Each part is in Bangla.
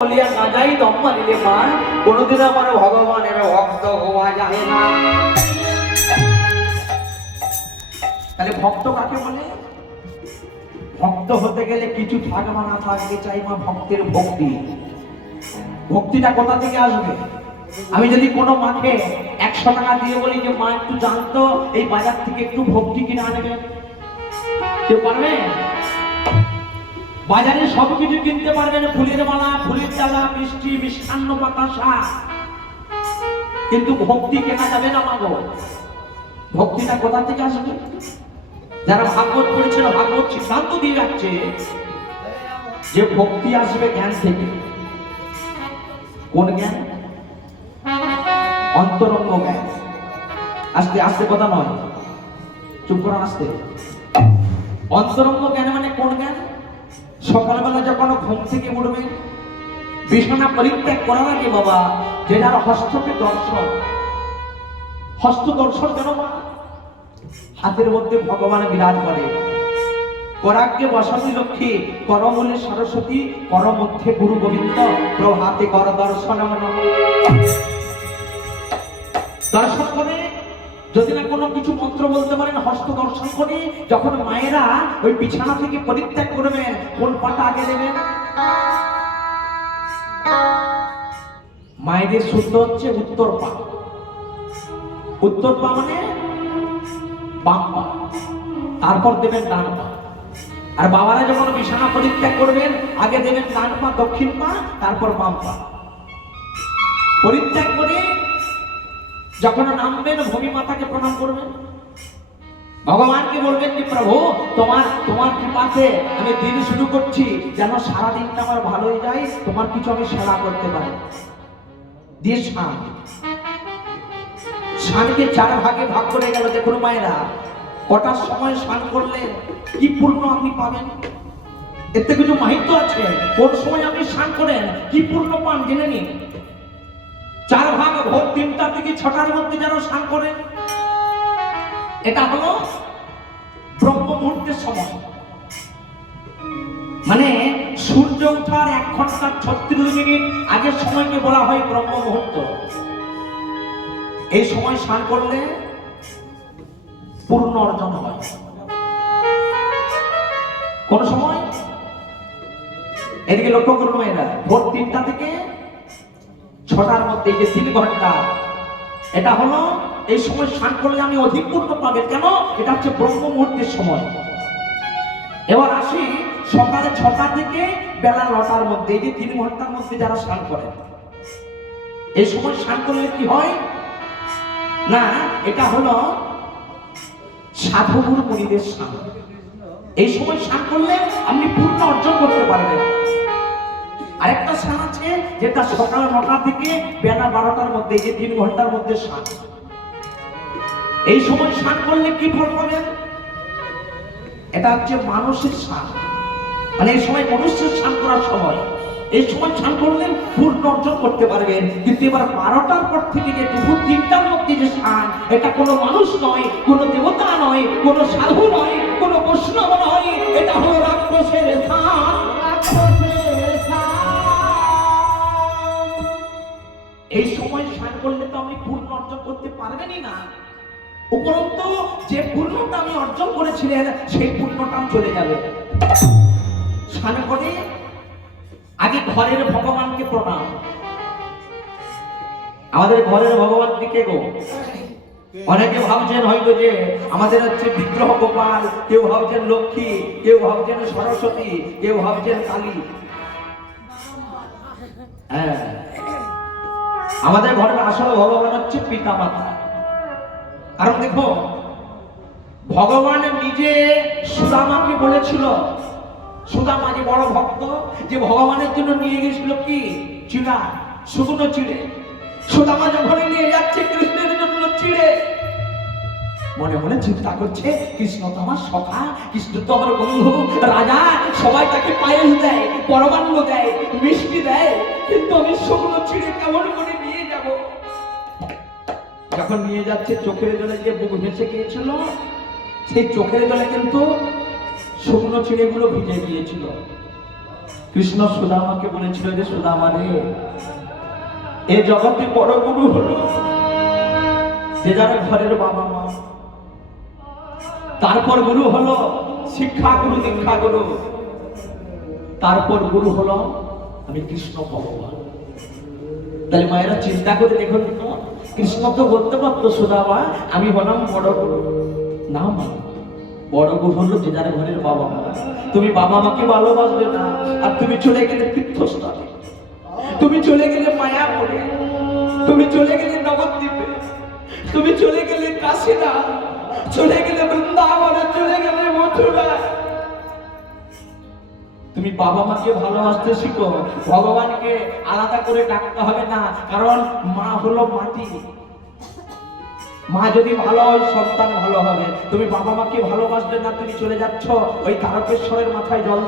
বলিয়া না যাই মা। কোনোদিন আমার ভগবানের ভক্ত হওয়া যায় না। তাহলে ভক্ত কাকে বলে? ভক্ত হতে গেলে কিছু থাকবা না, থাকবে চাই মা ভক্তের ভক্তি। ভক্তিটা কোথা থেকে আসবে? আমি যদি কোনো মাকে একশো টাকা দিয়ে বলি যে, মা, একটু জানতো, এই বাজার থেকে একটু ভক্তি কিনে আনবে। কেউ পারবে? বাজারে সব কিছু কিনতে পারবেন, ফুলের মালা, ফুলের চালা মিষ্টি, মিষ্টান্ন বাতাসা। কিন্তু ভক্তি কেনা যাবে না, মাগো। ভক্তিটা কোথা থেকে আসবে? যারা ভাগবত পড়েছিল ভাগবত সিদ্ধান্ত দিয়ে যাচ্ছে যে ভক্তি আসবে জ্ঞান থেকে। কোন জ্ঞান? অন্তরঙ্গ জ্ঞান। আস্তে আস্তে কথা নয়। চুপ করো, আসতে। অন্তরঙ্গ জ্ঞান মানে কোন জ্ঞান? সকালবেলা যখন ঘুম থেকে উঠবে, বিছানা পরিত্যাগ করার আগে বাবা, যে যার হস্তকে দর্শন। হস্ত দর্শন কেন মা? হাতের মধ্যে ভগবান বিরাজ করে। করাগ্যে বসতি লক্ষ্মী, করমূলে সরস্বতী কর মধ্যে গুরু গোবিন্দ প্রভাতে কর দর্শন দর্শন করে যদি না কোনো কিছু মন্ত্র বলতে পারেন হস্ত দর্শন করে যখন মায়েরা ওই বিছানা থেকে পরিত্যাগ করবেন কোন পাটা আগে দেবেন মায়েদের শুদ্ধ হচ্ছে উত্তর পা। উত্তর পা মানে বাম পা। তারপর দেবেন ডান পা। আর বাবারা যখন বিছানা পরিত্যাগ করবেন আগে দেবেন ডান পা, দক্ষিণ পা, তারপর বাম পা। পরিত্যাগ করে যখন নামবেন, ভূমি মাতাকে প্রণাম করবেন। ভগবানকে বলবেন যে প্রভু, তোমার তোমার কৃপাতে আমি দিন শুরু করছি, যেন সারাদিনটা আমার ভালোই যায়, তোমার কিছু আমি সেবা করতে পারি। দিয়ে স্নান স্নানকে চার ভাগে ভাগ করে গেল, দেখুন মায়েরা কটার সময় স্নান করলে কি পূর্ণ আপনি পাবেন? এতে কিছু মাহিত্য আছে। কোন সময় আপনি স্নান করেন, কি পূর্ণ পান, জেনে নিন। চার ভাগ ভোর তিনটা থেকে ছটার মধ্যে যেন স্নান করেন এটা হলো ব্রহ্ম মুহূর্তের সময়। মানে সূর্য ওঠার এক ঘণ্টা ছত্রিশ মিনিট আগের সময়কে বলা হয় ব্রহ্ম মুহূর্ত। এই সময় স্নান করলে পূর্ণ অর্জন হয়। কোন সময়? এদিকে লক্ষ্য করুন এরা ভোর তিনটা থেকে ছটার মধ্যে যে তিন ঘণ্টা এটা হলো এই সময় স্নান করলে আমি অধিক পূর্ণ পাবে কেন? এটা হচ্ছে ব্রহ্ম মুহূর্তের সময়। এবার আসি সকালে ছটা থেকে বেলা নটার মধ্যে, এই যে তিন ঘণ্টার মধ্যে যারা স্নান করে। এই সময় স্নান করলে কি হয়? না, এটা হলো সাধুগুরু মুনিদের স্নান। এই সময় স্নান করলে আপনি পূর্ণ অর্জন করতে পারবেন। আরেকটা স্নান আছে যেটা সকাল নটা থেকে বেলা বারোটার মধ্যে যে তিন ঘণ্টার মধ্যে স্নান। এই সময় স্নান করলে কি ফল পাবেন? এটা হচ্ছে মানুষের স্নান। মানে এই সময় মনুষ্যের স্নান করার সময়। এই সময় স্নান করলে পূর্ণ অর্জন করতে পারবেন। কিন্তু এবার বারোটার পর থেকে যে দুপুর তিনটার মধ্যে যে স্নান, এটা কোনো মানুষ নয়, কোনো দেবতা নয়, কোনো সাধু নয়, কোনো বৈষ্ণব নয়, এটা হলো রাক্ষসের স্থান। পারবেনই না। উপরন্তু যে পূর্ণটা আমি অর্জন করেছিলেন, সেই পূর্ণটা চলে যাবে। স্নান করে আগে ঘরের ভগবানকে প্রণাম। আমাদের ঘরের ভগবানকে কে গো? অনেকে ভাবছেন হয়তো যে আমাদের হচ্ছে বিগ্রহ গোপাল, কেউ ভাবছেন লক্ষ্মী, কেউ ভাবছেন সরস্বতী, কেউ ভাবছেন কালী। হ্যাঁ। আমাদের ঘরের আসল ভগবান হচ্ছে পিতা মাতা কারণ দেখো, ভগবান নিজে সুদামাকে বলেছিল। সুদামা যে বড় ভক্ত, যে ভগবানের জন্য নিয়ে গেছিল কি? চিড়া, শুকনো চিড়ে। সুদামা যখন নিয়ে যাচ্ছে, কৃষ্ণের জন্য চিড়ে। মনে মনে চিন্তা করছে, কৃষ্ণ তো আমার সখা, কৃষ্ণ তো আমার বন্ধু, রাজা, সবাই তাকে পায়েস দেয়, পরমান্ন দেয়, মিষ্টি দেয়। কিন্তু আমি শুকনো চিড়ে কেমন যখন নিয়ে যাচ্ছে, চোখের জলে যে বুক ভেসে গিয়েছিল। সেই চোখের জলে কিন্তু শুকনো চিড়েগুলো ভিজে গিয়েছিল। কৃষ্ণ সুদামাকে বলেছিল যে সুদামা রে, এ জগতে বড় গুরু হলো যে যার ঘরের বাবা মা। তারপর গুরু হলো শিক্ষা গুরু, দীক্ষা গুরু। তারপর গুরু হলো আমি কৃষ্ণ ভগবান। তাহলে মায়েরা চিন্তা করে দেখুন কৃষ্ণ তো বলতে পারতো সুদামা আমি হলাম বড় গুরু। না বড় গুরু হলো যে যার ঘরের বাবা মা। তুমি বাবা মাকে ভালোবাসবে না, আর তুমি চলে গেলে তীর্থস্থানে। তুমি চলে গেলে মায়া করে তুমি চলে গেলে নবদ্বীপে। তুমি চলে গেলে কাশিনা চলে গেলে বৃন্দাবনে, চলে গেলে মথুরা তুমি বাবা মাকে ভালোবাসতে শিখো। ভগবানকে আলাদা করে ডাকতে হবে না, কারণ মা হলো মাটি। মা যদি ভালো হয়, সন্তান ভালো হবে। তুমি বাবা মাকে ভালোবাসবে না, তুমি চলে যাচ্ছ ওই তারকেশ্বরের মাথায় জল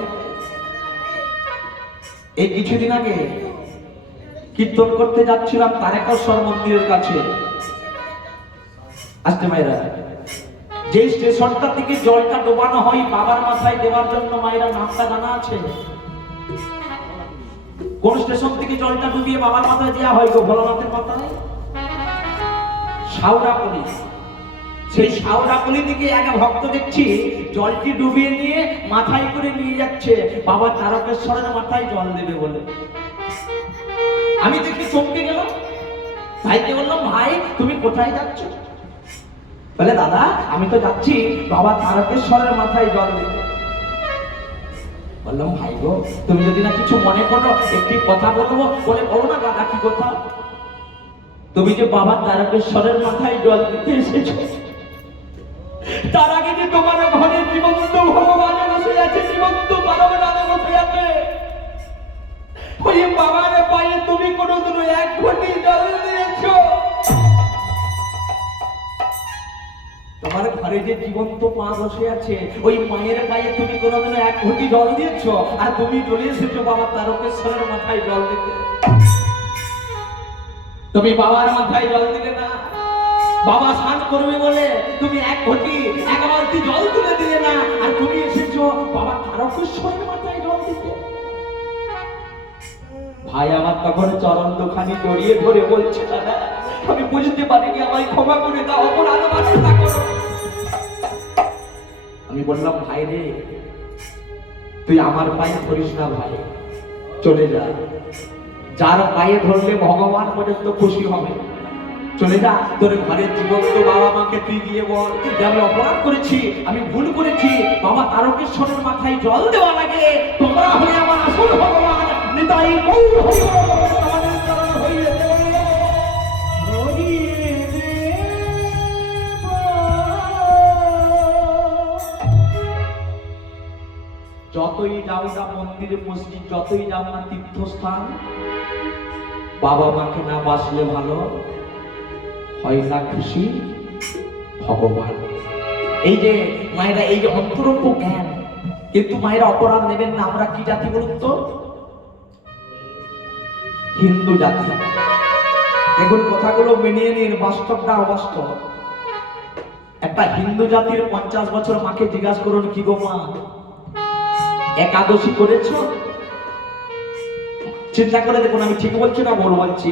এই কিছুদিন আগে কীর্তন করতে যাচ্ছিলাম তারেকেশ্বর মন্দিরের কাছে। আসতে মায়েরা। যে স্টেশনটা থেকে জলটা ডোবানো হয় বাবার মাথায় দেওয়ার জন্য মায়েরা নামটা জানা আছে? কোন স্টেশন থেকে জলটা ডুবিয়ে বাবার মাথায় দেওয়া হয় গো ভোলানাথের মাথায়? শাওড়াপলি সেই শাওড়াপলি থেকে এক ভক্ত দেখছি জলটি ডুবিয়ে নিয়ে মাথায় করে নিয়ে যাচ্ছে। বাবা তারকেশ্বরের মাথায় জল দেবে বলে। আমি দেখি চমকে গেলাম। ভাইকে বললাম, ভাই, তুমি কোথায় যাচ্ছ? বলে, দাদা, আমি তো যাচ্ছি বাবা তারকেশ্বরের মাথায় জল দিতে। বললাম, ভাই গো, তুমি যদি না কিছু মনে করো, একটি কথা বলব, বলে, বলো না, দাদা, কি কথা? তুমি যে বাবা তারকেশ্বরের মাথায় জল দিতে এসেছ, তার আগে যে তোমার ঘরে জীবন্ত ভগবানে বসে আছে জীবন্ত পারবনানে বসে আছে, ওই বাবার পায়ে তুমি কোনোদিন এক ঘটি জল দিয়েছ। তোমার ঘরে যে জীবন্ত মা বসে আছে, ওই মায়ের পায়ে তুমি কোনোদিন এক ঘটি জল দিয়েছ? আর তুমি চলে এসেছ বাবা তারকেশ্বরের মাথায় জল দিতে। তুমি বাবার মাথায় জল দিলে না। বাবা স্নান করবে বলে তুমি এক ঘটি, এক বালতি জল তুলে দিলে না। আর তুমি এসেছ বাবা তারকেশ্বরের মাথায় জল দিতে। ভাই আমার তখন চরণ দোকানি জড়িয়ে ধরে বলছে, দাদা আমি বুঝতে পারিনি আমায় ক্ষমা করে দাও, অপরাধ মাফ না করো। আমি বললাম, ভাই রে, তুই আমার পায়ে ধরিস না ভাই, চলে যা। যার পায়ে ধরলে ভগবান পর্যন্ত খুশি হবে। চলে যা, তোর ঘরের জীবন্ত বাবা মাকে তুই দিয়ে বল, যে আমি অপরাধ করেছি, আমি ভুল করেছি, বাবা তারকেশ্বরের মাথায় জল দেওয়া লাগে, তোমরা হলে আমার আসল ভগবান, নিতাই গৌর হরি যতই যাও না মন্দির, মসজিদ, যতই যাও না তীর্থস্থান, বাবা মাকে না বাসলে ভালো, হয় না খুশি? ভগবান। এই যে মায়েরা, এই যে অন্তরঙ্গ জ্ঞান, কিন্তু মায়েরা অপরাধ নেবেন না। আমরা কি জাতি বলুন তো? হিন্দু জাতি। দেখুন, কথাগুলো মেনিয়ে নিন, বাস্তবটা অবাস্তব। একটা হিন্দু জাতির পঞ্চাশ বছর মাকে জিজ্ঞাসা করুন, কি গো মা? একাদশী করেছ? চিন্তা করে দেখুন আমি ঠিক বলছি না বড় বলছি?